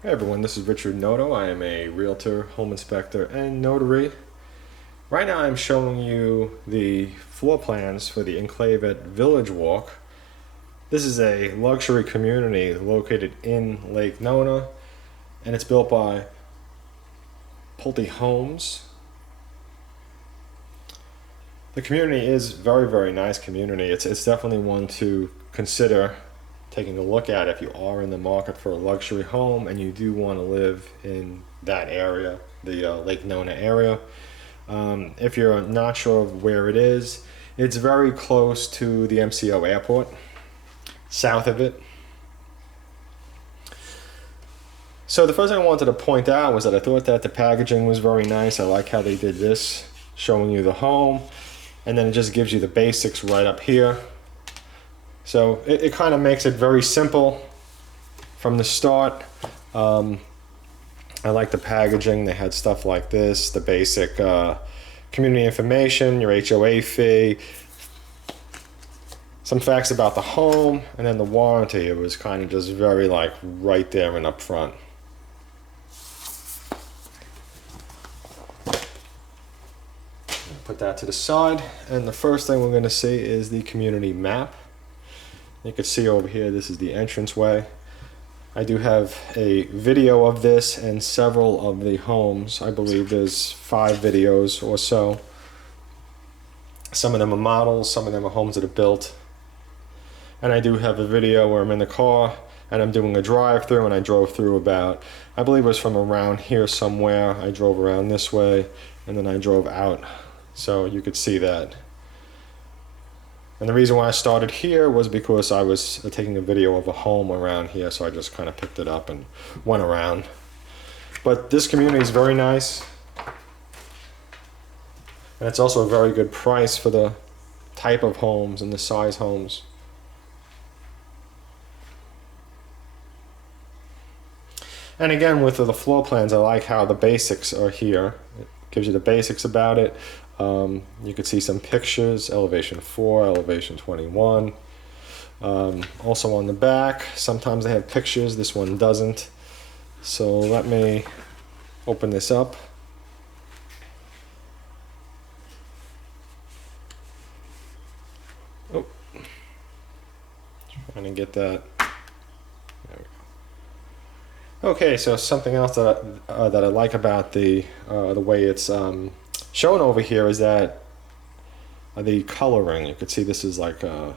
Hey everyone, this is Richard Noto. I am a realtor, home inspector, and notary. Right now I'm showing you the floor plans for the Enclave at VillageWalk. This is a luxury community located in Lake Nona, and it's built by Pulte homes. The community is very nice community. It's definitely one to consider taking a look at if you are in the market for a luxury home and you do want to live in that area, the Lake Nona area. If you're not sure of where it is, it's very close to the MCO airport, south of it. So the first thing I wanted to point out was that I thought that the packaging was very nice. I like how they did this, showing you the home, and then it just gives you the basics right up here. So it kind of makes it very simple from the start. I like the packaging. They had stuff like this, the basic community information, your HOA fee, some facts about the home, and then the warranty. It was kind of just very like right there and up front. Put that to the side, and the first thing we're going to see is the community map. You can see over here, this is the entranceway. I do have a video of this and several of the homes. I believe there's 5 videos or so. Some of them are models, some of them are homes that are built. And I do have a video where I'm in the car and I'm doing a drive-through, and I drove through about, I believe it was from around here somewhere. I drove around this way and then I drove out. So you could see that. And the reason why I started here was because I was taking a video of a home around here, so I just kind of picked it up and went around. But this community is very nice. And it's also a very good price for the type of homes and the size homes. And again, with the floor plans, I like how the basics are here. It gives you the basics about it. You could see some pictures, elevation 4, elevation 21. Also on the back, sometimes they have pictures, this one doesn't. So let me open this up. Oh, trying to get that. There we go. Okay, so something else that I like about the way it's shown over here is that the coloring. You could see this is like a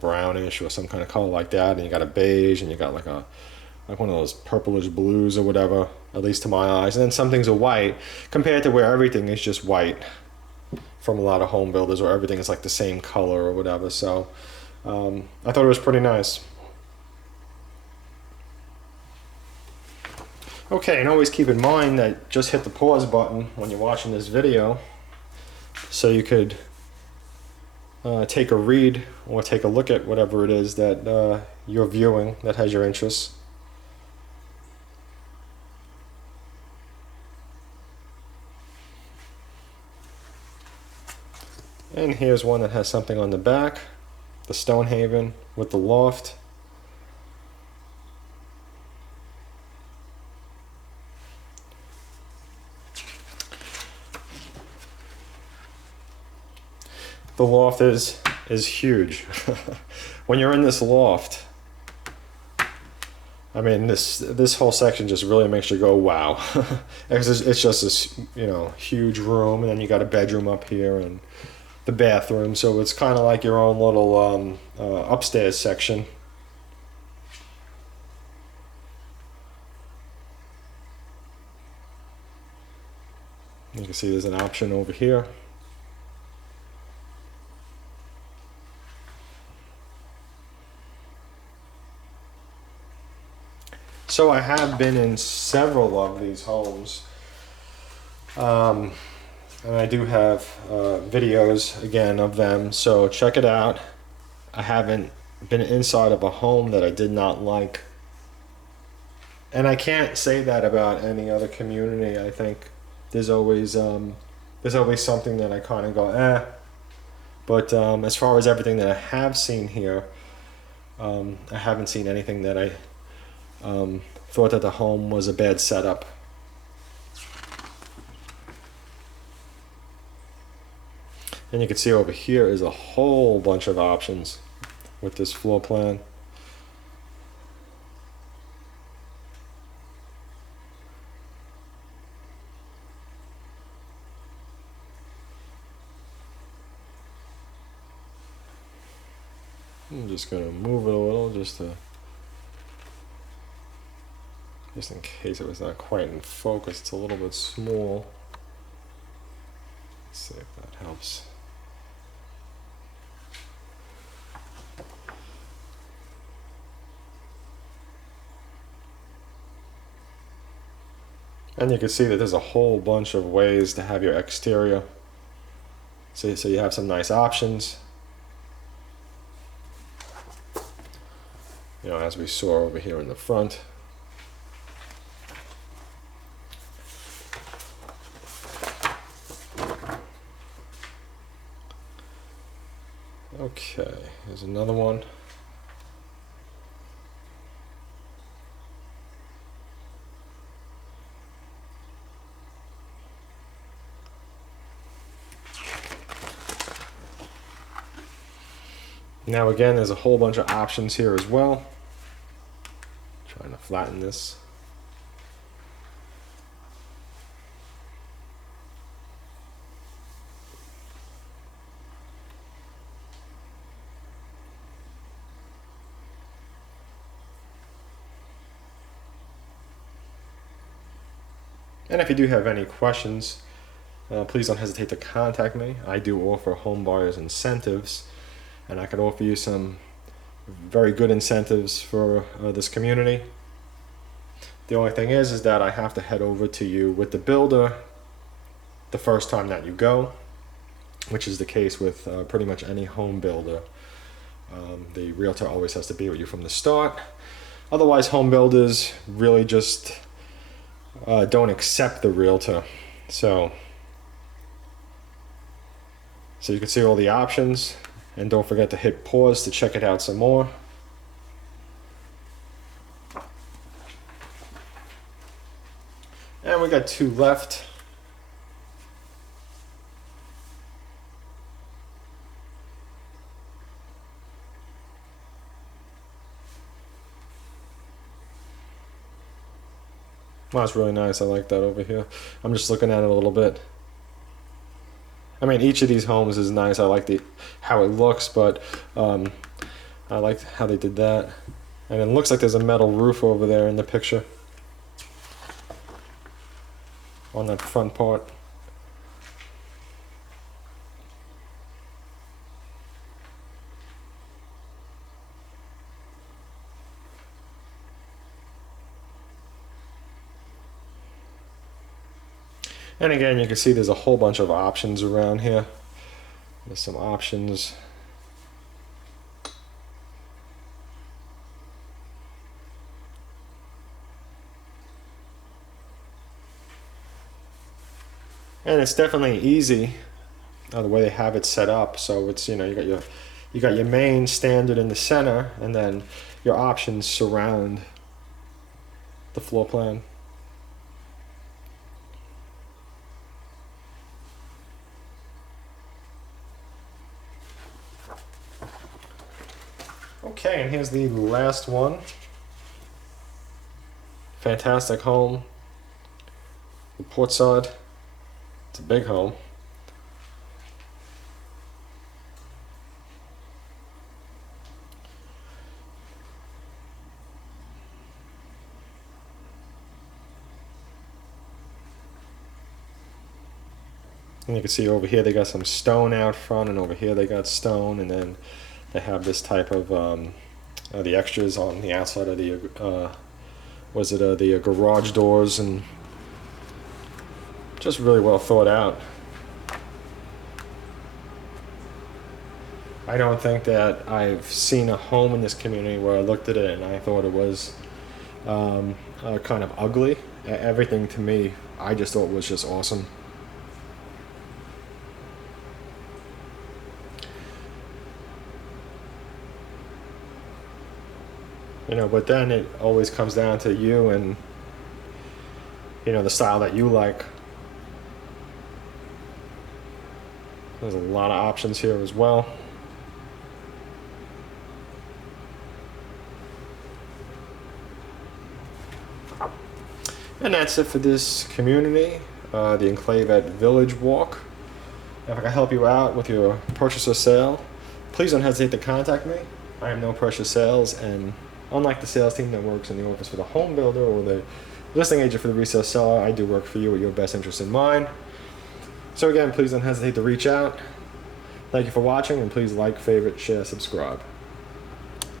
brownish or some kind of color like that, and you got a beige, and you got like one of those purplish blues or whatever, at least to my eyes. And then some things are white, compared to where everything is just white from a lot of home builders, where everything is like the same color or whatever. So I thought it was pretty nice. Okay, and always keep in mind that just hit the pause button when you're watching this video, so you could take a read or take a look at whatever it is that you're viewing that has your interests. And here's one that has something on the back, the Stonehaven with the loft. The loft is huge. When you're in this loft, I mean, this whole section just really makes you go, wow. It's just this, huge room, and then you got a bedroom up here and the bathroom. So it's kind of like your own little upstairs section. You can see there's an option over here. So I have been in several of these homes, and I do have videos again of them, so check it out. I haven't been inside of a home that I did not like, and I can't say that about any other community. I think there's always something that I kind of go, eh. But as far as everything that I have seen here, I haven't seen anything that I thought that the home was a bad setup. And you can see over here is a whole bunch of options with this floor plan. I'm just going to move it a little just in case it was not quite in focus. It's a little bit small. Let's see if that helps. And you can see that there's a whole bunch of ways to have your exterior. So you have some nice options. You know, as we saw over here in the front. Okay, here's another one. Now again, there's a whole bunch of options here as well. Trying to flatten this. And if you do have any questions, please don't hesitate to contact me. I do offer home buyers incentives, and I can offer you some very good incentives for this community. The only thing is that I have to head over to you with the builder the first time that you go, which is the case with pretty much any home builder. The realtor always has to be with you from the start. Otherwise, home builders really just don't accept the realtor. So you can see all the options, and don't forget to hit pause to check it out some more. And we got 2 left. Wow, that's really nice. I like that over here. I'm just looking at it a little bit. I mean, each of these homes is nice. I like how it looks, but I like how they did that. And it looks like there's a metal roof over there in the picture on that front part. And again, you can see there's a whole bunch of options around here. There's some options. And it's definitely easy the way they have it set up. So it's, you know, you got your main standard in the center, and then your options surround the floor plan. Okay, and here's the last one. Fantastic home. The port side. It's a big home. And you can see over here they got some stone out front, and over here they got stone, and then they have this type of the extras on the outside of the the garage doors, and just really well thought out. I don't think that I've seen a home in this community where I looked at it and I thought it was kind of ugly. Everything to me, I just thought was just awesome. You know, but then it always comes down to you and, you know, the style that you like. There's a lot of options here as well. And that's it for this community, the Enclave at VillageWalk. If I can help you out with your purchase or sale, please don't hesitate to contact me. I am No Pressure Sales, and unlike the sales team that works in the office for the home builder or the listing agent for the resale seller, I do work for you with your best interest in mind. So again, please don't hesitate to reach out. Thank you for watching, and please like, favorite, share, subscribe.